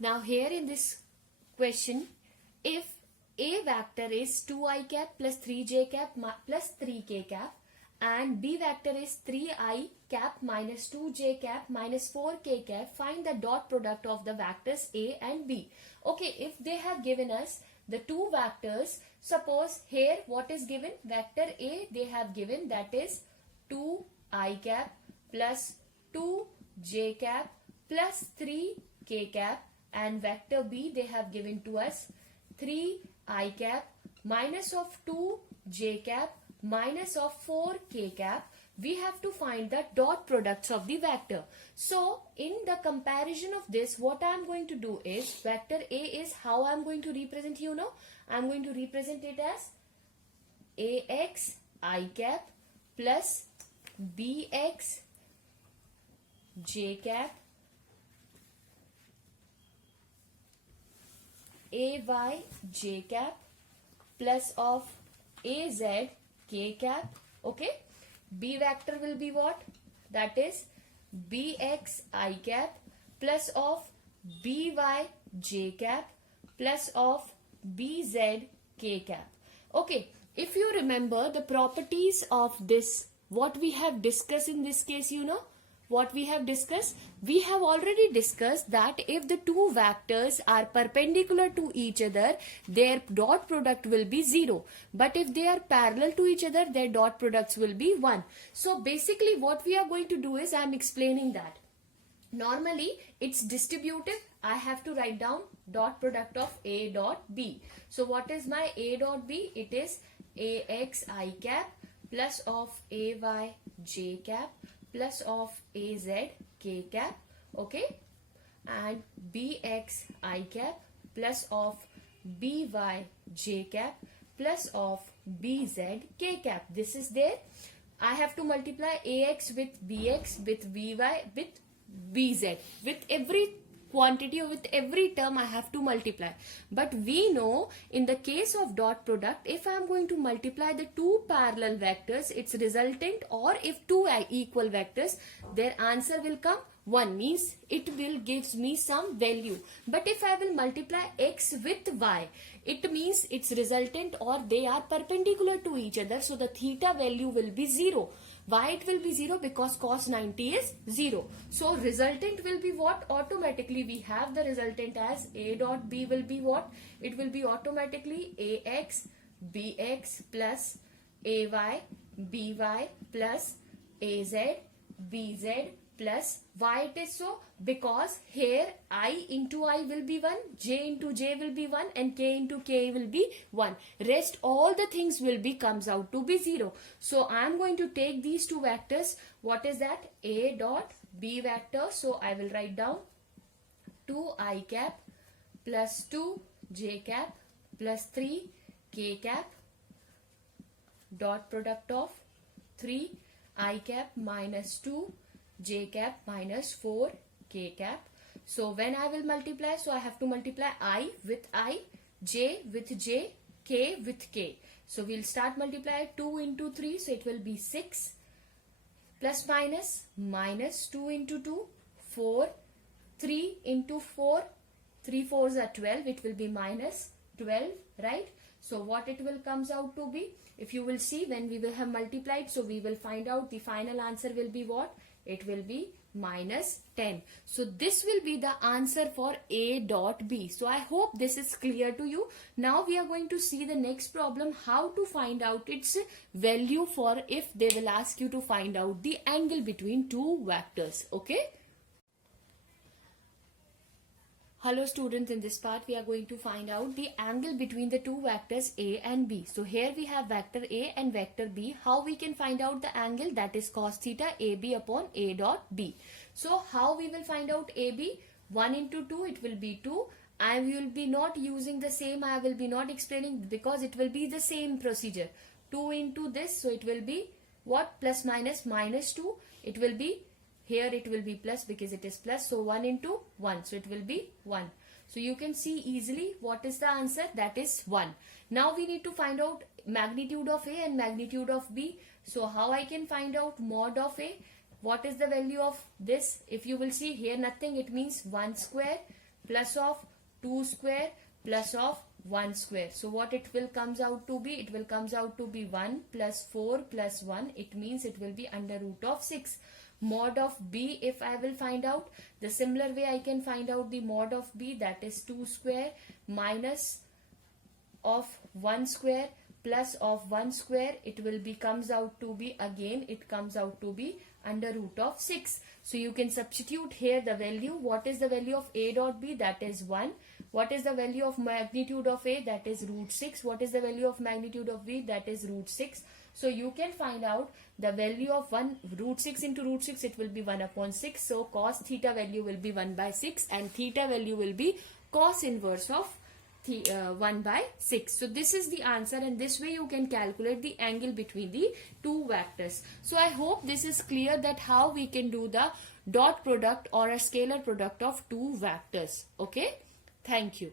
Now here in this question, if A vector is 2i cap plus 3j cap plus 3k cap and B vector is 3i cap minus 2j cap minus 4k cap, find the dot product of the vectors A and B. Okay, if they have given us the two vectors, suppose here what is given? Vector A they have given, that is 2i cap plus 2j cap plus 3k cap, and vector B they have given to us 3i cap minus of 2j cap minus of 4k cap. We have to find the dot products of the vector. So in the comparison of this, what I am going to do is, vector A is how I am going to represent, you know, I am going to represent it as ax I cap plus bx j cap ay j cap plus of az k cap. Okay, B vector will be what? That is bx I cap plus of by j cap plus of bz k cap. Okay, if you remember the properties of this, what we have discussed in this case, you know, what we have discussed? We have already discussed that if the two vectors are perpendicular to each other, their dot product will be 0. But if they are parallel to each other, their dot products will be 1. So basically what we are going to do is, I am explaining that. Normally it's distributive. I have to write down dot product of A dot B. So what is my A dot B? It is ax I cap plus of ay j cap plus of az k cap, okay, and bx I cap plus of by j cap plus of bz k cap. This is there. I have to multiply ax with bx with by with bz, with every quantity or with every term I have to multiply. But we know in the case of dot product, if I am going to multiply the two parallel vectors, its resultant, or if two equal vectors, their answer will come 1, means it will gives me some value. But if I will multiply x with y, it means its resultant or they are perpendicular to each other, so the theta value will be 0. Why it will be 0? Because cos 90 is 0. So resultant will be what? Automatically we have the resultant as A dot B will be what? It will be automatically ax bx plus ay by plus az bz plus. Why it is so? Because here I into I will be 1, j into j will be 1, and k into k will be 1. Rest all the things will be comes out to be 0. So I am going to take these two vectors. What is that? A dot B vector. So I will write down 2i cap plus 2j cap plus 3k cap dot product of 3i cap minus 2j cap minus 4k cap. So when I will multiply, so I have to multiply I with I, j with j, k with k. So we'll start multiply 2 into 3, so it will be 6 plus minus 2 into 2, 4, 3 into 4, 3 4s are 12, it will be minus 12, right? So what it will comes out to be, if you will see when we will have multiplied, so we will find out the final answer will be what? It will be minus 10. So this will be the answer for A dot B. So I hope this is clear to you. Now we are going to see the next problem, how to find out its value for if they will ask you to find out the angle between two vectors. Okay. Hello students, in this part we are going to find out the angle between the two vectors A and B. So here we have vector A and vector B. How we can find out the angle? That is cos theta AB upon A dot B. So how we will find out AB? 1 into 2, it will be 2. I will be not using the same, I will be not explaining because it will be the same procedure. 2 into this, so it will be what? Plus minus 2. It will be, here it will be plus because it is plus. So 1 into 1. So it will be 1. So you can see easily what is the answer. That is 1. Now we need to find out magnitude of A and magnitude of B. So how I can find out mod of A? What is the value of this? If you will see here nothing, it means 1 square plus of 2 square plus of 1 square. So what it will comes out to be? It will comes out to be 1 plus 4 plus 1. It means it will be under root of 6. Mod of b, if I will find out, the similar way I can find out the mod of b, that is 2 square minus of 1 square plus of 1 square. It will be comes out to be, again it comes out to be under root of 6. So you can substitute here the value. What is the value of a dot b? That is 1. What is the value of magnitude of a? That is root 6. What is the value of magnitude of b? That is root 6. So you can find out the value of root 6 into root 6, it will be 1 upon 6. So cos theta value will be 1 by 6 and theta value will be cos inverse of 1 by 6. So this is the answer, and this way you can calculate the angle between the two vectors. So I hope this is clear that how we can do the dot product or a scalar product of two vectors. Okay. Thank you.